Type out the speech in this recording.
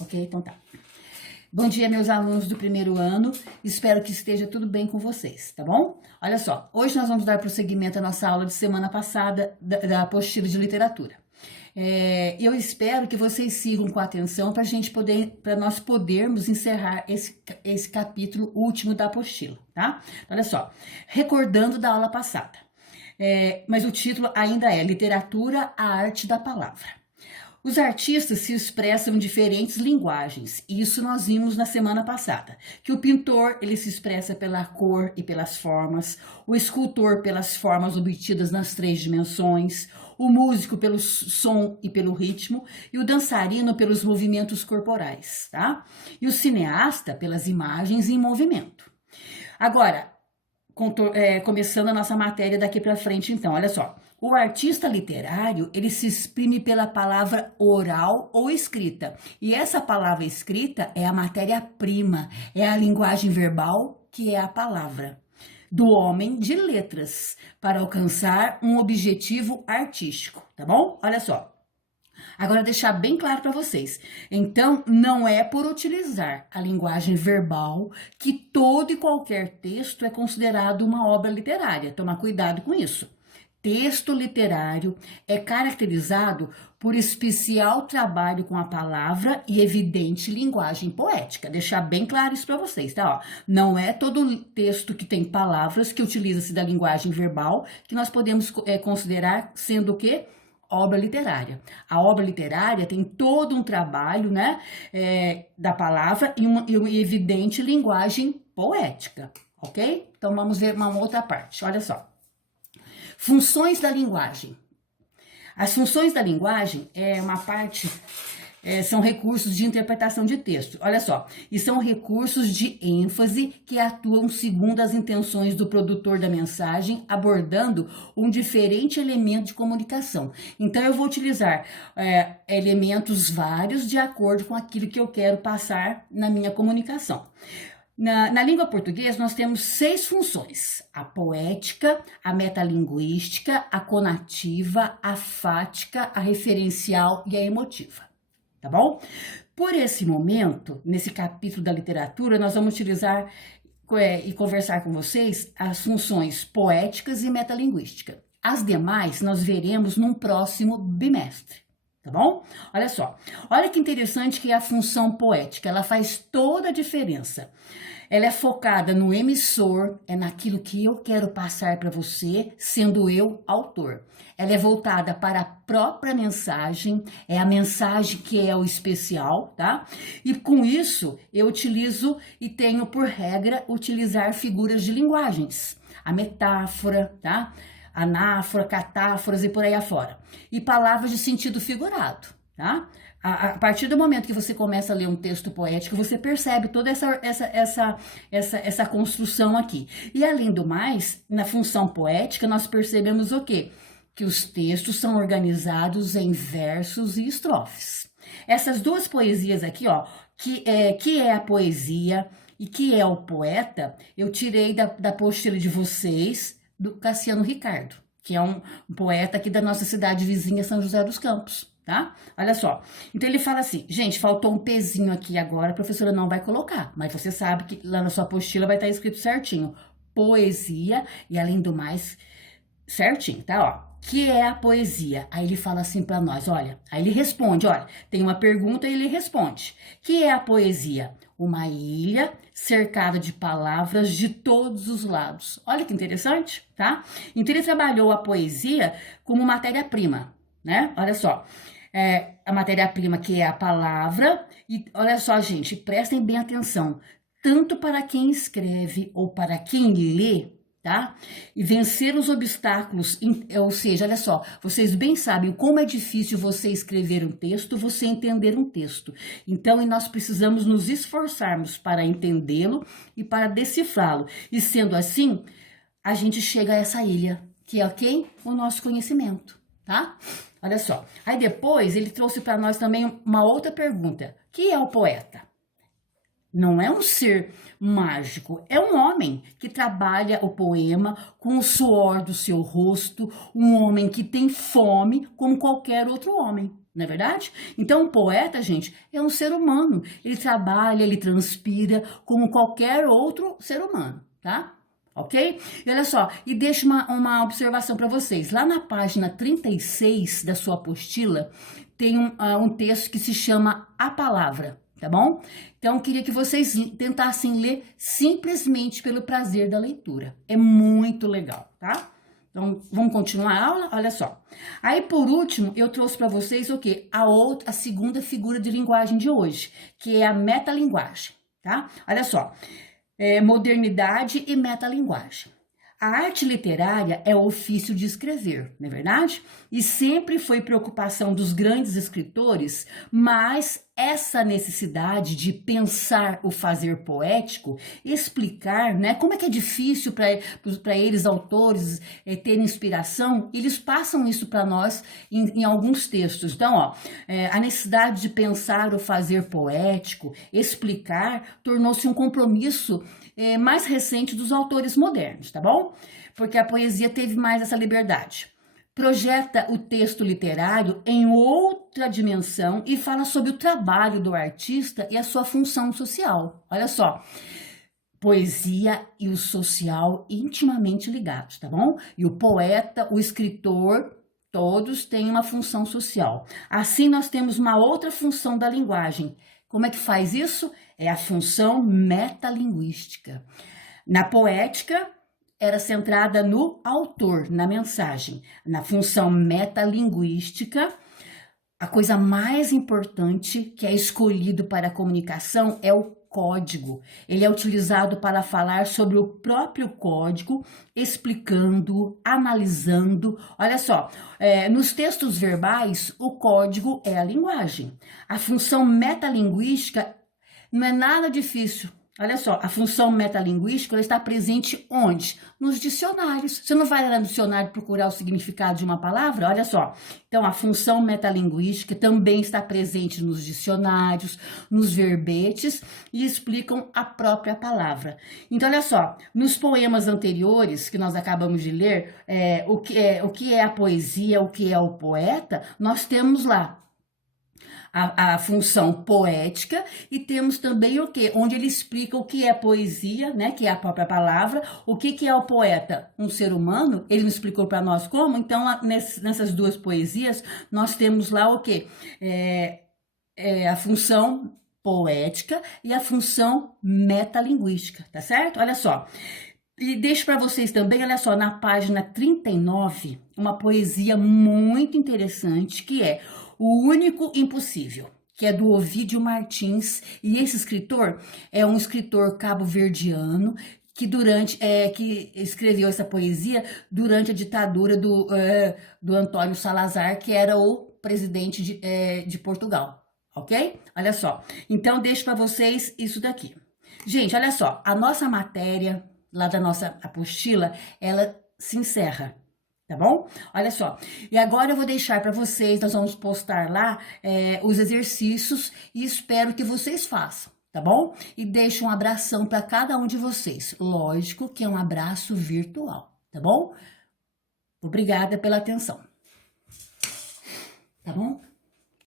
Ok? Então tá. Bom dia, meus alunos do primeiro ano. Espero que esteja tudo bem com vocês, tá bom? Olha só, hoje nós vamos dar prosseguimento à nossa aula de semana passada da apostila de literatura. Eu espero que vocês sigam com atenção para nós podermos encerrar esse capítulo último da apostila, tá? Olha só, recordando da aula passada. Mas o título ainda é Literatura, a Arte da Palavra. Os artistas se expressam em diferentes linguagens, isso nós vimos na semana passada, que o pintor ele se expressa pela cor e pelas formas, o escultor pelas formas obtidas nas 3 dimensões, o músico pelo som e pelo ritmo, e o dançarino pelos movimentos corporais, tá? E o cineasta pelas imagens em movimento. Agora, começando a nossa matéria daqui para frente, então, olha só. O artista literário, ele se exprime pela palavra oral ou escrita. E essa palavra escrita é a matéria-prima, é a linguagem verbal, que é a palavra do homem de letras, para alcançar um objetivo artístico, tá bom? Olha só. Agora, deixar bem claro para vocês. Então, não é por utilizar a linguagem verbal que todo e qualquer texto é considerado uma obra literária. Toma cuidado com isso. Texto literário é caracterizado por especial trabalho com a palavra e evidente linguagem poética. Deixar bem claro isso para vocês, tá? Ó, não é todo texto que tem palavras que utiliza-se da linguagem verbal que nós podemos considerar sendo o quê? Obra literária. A obra literária tem todo um trabalho, né, da palavra e uma evidente linguagem poética, ok? Então vamos ver uma outra parte, olha só. Funções da linguagem. As funções da linguagem é uma parte, são recursos de interpretação de texto, olha só, e são recursos de ênfase que atuam segundo as intenções do produtor da mensagem, abordando um diferente elemento de comunicação. Então, eu vou utilizar elementos vários de acordo com aquilo que eu quero passar na minha comunicação. Na língua portuguesa, nós temos 6 funções: a poética, a metalinguística, a conativa, a fática, a referencial e a emotiva. Tá bom? Por esse momento, nesse capítulo da literatura, nós vamos utilizar e conversar com vocês as funções poéticas e metalinguística. As demais nós veremos num próximo bimestre. Tá bom? Olha só, olha que interessante que a função poética, ela faz toda a diferença. Ela é focada no emissor, é naquilo que eu quero passar para você, sendo eu autor. Ela é voltada para a própria mensagem, é a mensagem que é o especial, tá? E com isso, eu utilizo e tenho por regra utilizar figuras de linguagens. A metáfora, tá? Anáfora, catáforas e por aí afora. E palavras de sentido figurado, tá? A partir do momento que você começa a ler um texto poético, você percebe toda essa construção aqui. E além do mais, na função poética, nós percebemos o quê? Que os textos são organizados em versos e estrofes. Essas duas poesias aqui, ó, que é a poesia e que é o poeta, eu tirei da apostila de vocês, do Cassiano Ricardo, que é um poeta aqui da nossa cidade vizinha, São José dos Campos, tá? Olha só. Então ele fala assim, gente, faltou um pezinho aqui agora, a professora não vai colocar, mas você sabe que lá na sua apostila vai estar escrito certinho. Poesia e além do mais, certinho, tá? Ó, que é a poesia? Aí ele fala assim para nós, olha, aí ele responde, olha, tem uma pergunta e ele responde. Que é a poesia? Uma ilha cercada de palavras de todos os lados. Olha que interessante, tá? Então ele trabalhou a poesia como matéria-prima, né? Olha só, a matéria-prima que é a palavra, e olha só, gente, prestem bem atenção, tanto para quem escreve ou para quem lê, tá? E vencer os obstáculos, ou seja, olha só, vocês bem sabem como é difícil você escrever um texto, você entender um texto. Então, nós precisamos nos esforçarmos para entendê-lo e para decifrá-lo. E sendo assim, a gente chega a essa ilha, que é quem? O nosso conhecimento, tá? Olha só. Aí depois, ele trouxe para nós também uma outra pergunta. Que é o poeta? Não é um ser mágico, é um homem que trabalha o poema com o suor do seu rosto, um homem que tem fome como qualquer outro homem, não é verdade? Então, o poeta, gente, é um ser humano. Ele trabalha, ele transpira como qualquer outro ser humano, tá? Ok? E olha só, e deixa uma observação para vocês. Lá na página 36 da sua apostila, tem um texto que se chama A Palavra, tá bom? Então, eu queria que vocês tentassem ler simplesmente pelo prazer da leitura. É muito legal, tá? Então, vamos continuar a aula? Olha só. Aí, por último, eu trouxe para vocês o quê? A segunda figura de linguagem de hoje, que é a metalinguagem, tá? Olha só. Modernidade e metalinguagem. A arte literária é o ofício de escrever, não é verdade? E sempre foi preocupação dos grandes escritores, mas essa necessidade de pensar o fazer poético, explicar, né, como é que é difícil para eles, autores, terem inspiração, eles passam isso para nós em alguns textos. Então, ó, a necessidade de pensar o fazer poético, explicar, tornou-se um compromisso mais recente dos autores modernos, tá bom? Porque a poesia teve mais essa liberdade. Projeta o texto literário em outra dimensão e fala sobre o trabalho do artista e a sua função social. Olha só, poesia e o social intimamente ligados, tá bom? E o poeta, o escritor, todos têm uma função social. Assim, nós temos uma outra função da linguagem. Como é que faz isso? É a função metalinguística. Na poética, era centrada no autor, na mensagem. Na função metalinguística, a coisa mais importante que é escolhido para a comunicação é o código. Ele é utilizado para falar sobre o próprio código, explicando, analisando. Olha só, nos textos verbais, o código é a linguagem. A função metalinguística não é nada difícil. Olha só, a função metalinguística ela está presente onde? Nos dicionários. Você não vai lá no dicionário procurar o significado de uma palavra? Olha só. Então, a função metalinguística também está presente nos dicionários, nos verbetes e explicam a própria palavra. Então, olha só, nos poemas anteriores que nós acabamos de ler, o que é a poesia, o que é o poeta, nós temos lá a função poética e temos também o que? Onde ele explica o que é poesia, né? Que é a própria palavra, o que é o poeta? Um ser humano, ele não explicou para nós como, então nessas duas poesias nós temos lá o que? A função poética e a função metalinguística, tá certo? Olha só. E deixo para vocês também, olha só, na página 39, uma poesia muito interessante que é O Único Impossível, que é do Ovídio Martins, e esse escritor é um escritor cabo-verdiano que que escreveu essa poesia durante a ditadura do Antônio Salazar, que era o presidente de Portugal, ok? Olha só, então deixo para vocês isso daqui. Gente, olha só, a nossa matéria lá da nossa apostila, ela se encerra, tá bom? Olha só, e agora eu vou deixar para vocês, nós vamos postar lá os exercícios e espero que vocês façam, tá bom? E deixo um abração para cada um de vocês, lógico que é um abraço virtual, tá bom? Obrigada pela atenção, tá bom?